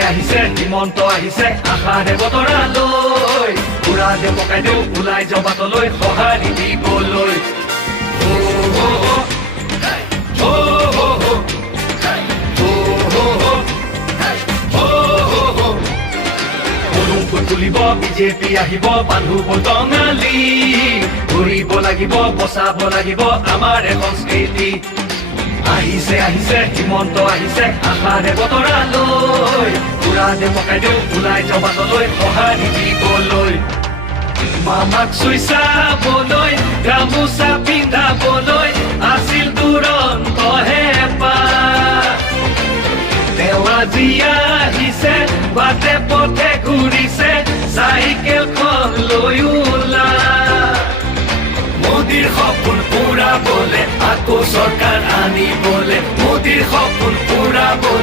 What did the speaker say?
আহিছে হিমন্ত আহিছে আশাৰে বতৰা লৈ পুৰা দে পকাই দিওঁ ওলাই যাওঁ বাটলৈ সঁহাৰি দিবলৈ তুলিব বিজেপি আহিব বান্ধুব টঙালি ঘূৰিব লাগিব বচাব লাগিব আমাৰ সংস্কৃতি আহিছে আহিছে হিমন্ত আহিছে আশাৰে বতৰা লৈ পুৰা দে পকাই দিওঁ ওলাই যাওঁ বাটলৈ সঁহাৰি দিবলৈ মামাক চুই চাবলৈ গামোচা পিন্ধাবলৈ আছিল দুৰন্ত হেঁপাহ তেওঁ আজি আহিছে বাটে পথে ঘূৰিছে চাইকেলখন লৈ ওলা মোদীৰ সপোন পুৰাবলে আকৌ চৰকাৰ আনিবলে মোদীৰ সপোন পুৰাবলে